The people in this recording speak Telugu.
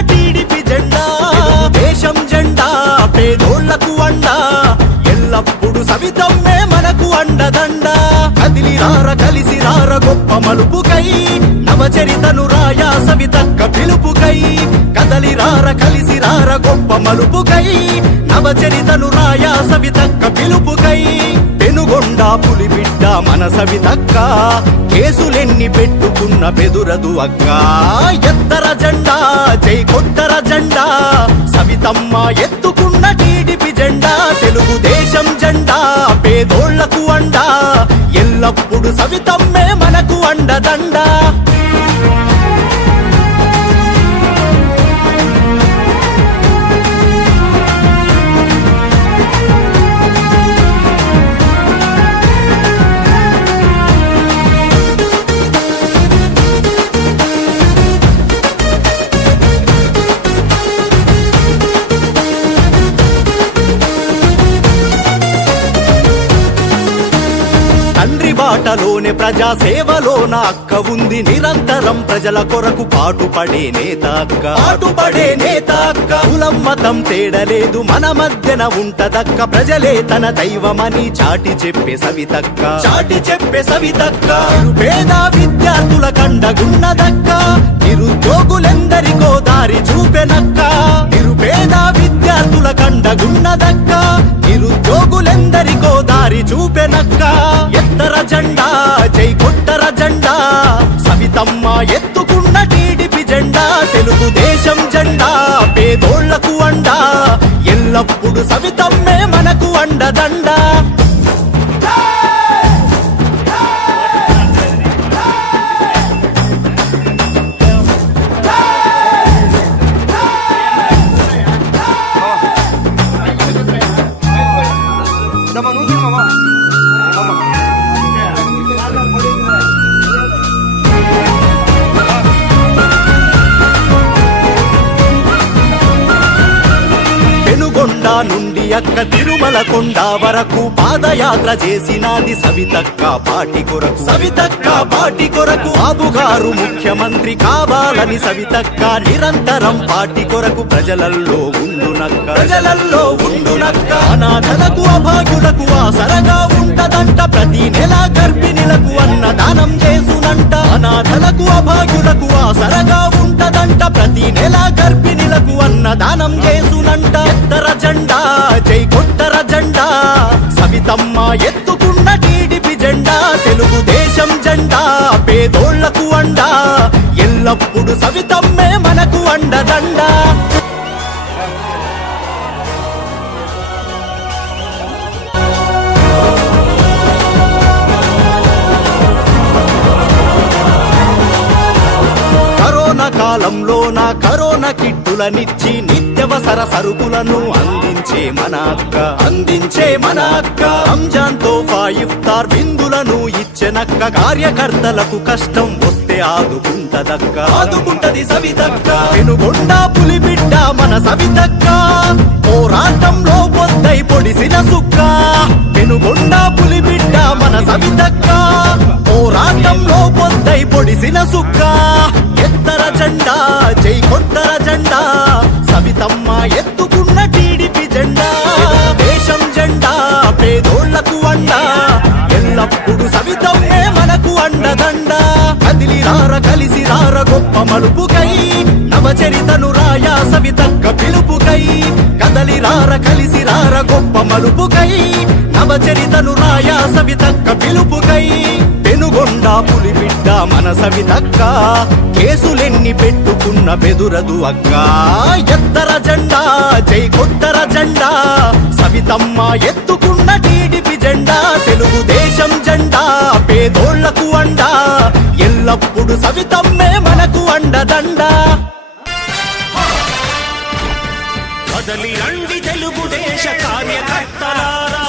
టీడీపీ జెండా దేశం జెండా పేదోళ్ళకు అండా. ఎల్లప్పుడు సవితమ్మే మనకు అండదండా. కదిలి రార కలిసి రార గొప్ప మలుపుకై నవచరితను రాయా సవితక్క పిలుపుకై. కదలి రార కలిసి రార గొప్ప మలుపుకై నవచరితను రాయా సవితక్క పిలుపుకై. పెనుగొండ పులిబిడ్డ మన సవితక్క కేసులెన్ని పెట్టుకున్న బెదురదు అక్క. ఎత్తర జెండా జై కొత్తర జెండా. సవితమ్మ ఎత్తుకున్న టీడీపీ జెండా తెలుగుదేశం జెండా పేదోళ్ళకు అండా. ఎల్లప్పుడు సవితమ్మే మనకు అండదండా. బాటలోనే ప్రజా సేవలోన అక్క ఉంది నిరంతరం. ప్రజల కొరకు పాటుపడే నేత అక్క. పాటుపడే నేత అక్క. కులం మతం తేడలేదు. మన మధ్యన ఉంటదక్క. ప్రజలే తన దైవమని చాటి చెప్పే సవితక్క. చాటి చెప్పే సవితక్క. పేద విద్యార్థుల కండగున్నదక్క. నిరుద్యోగులెందరికో దారి చూపెనక్క. సవితమ్మ ఎత్తుకున్న టీడీపీ జెండా తెలుగుదేశం జెండా పేదోళ్ళకు అండా. ఎల్లప్పుడు సవితమ్మే మనకు నుండి అక్క తిరుమల కొండ వరకు పాదయాత్ర చేసినాది సవితక్క పాటి కొరకు. సవితక్క పాటి కొరకు బాబుగారు ముఖ్యమంత్రి కావాలని సవితక్క నిరంతరం పాటి కొరకు ప్రజలల్లో ఉండునక్క. ప్రజలల్లో ఉండునక్క. అనాథలకు అభాగ్యులకు ఆసరగా ఉంటదంట. ప్రతి నెల గర్భిణులకు అన్నదానం ఉంటదంట. అనాథలకు అభాగ్యులకు ఆసరగా ఉంటదంట. ప్రతి నెల గర్భిణులకు అన్నదానం చేసునంట. ఎత్తర జెండా జై కొట్టర జెండా. సవితమ్మ ఎత్తుకున్న టీడీపీ జెండా. తెలుగుదేశం జెండా పేదోళ్ళకు అండా. ఎల్లప్పుడు సవితమ్మే మనకు అండదండా. కాలంలో నా కరోనా కిట్టులనిచ్చి నిత్యవసర సరుకులను అందించే మన అక్క అందించే మన అక్క రంజాన్ తోఫా ఇఫ్తార్ బిందులను ఇచ్చెనక్క. కార్యకర్తలకు కష్టం వస్తే ఆదుకుంటదక్క. ఆదుకుంటది సవితక్క. వెనుగొండ పులిబిడ్డ మన సవితక్క. పోరాటంలో పొద్దై పొడిసిన సుక్క. వెనుగొండ పులిబిడ్డ మన సవితక్క. పోరాటంలో పొద్దై పొడిసిన సుక్క. జెండా జై కొట్టర జెండా సవితమ్మ ఎత్తుకున్న టీడీపీ జెండా. దేశం జెండా పేదోళ్ళకు అండ ఎల్లప్పుడు సవితమ్మే మనకు అండదండ. కదిలి రార కలిసి రార గొప్ప మలుపుకై నవచరితను రాయా సవితక్క పిలుపుకై కదలి రార కలిసి రార గొప్ప మలుపుకై నవచరితను రాయా సవితక్క పిలుపుకై. మనసవి మన సవితక్క కేసులెన్ని పెట్టుకున్న బెదురదు అక్క. ఎత్తర జెండా జై కొత్తర జెండా. సవితమ్మ ఎత్తుకున్న టీడీపీ జెండా తెలుగుదేశం జెండా పేదోళ్ళకు అండా. ఎల్లప్పుడు సవితమ్మే మనకు అండదండా. కదలి రండి తెలుగుదేశ కార్యకర్తలారా.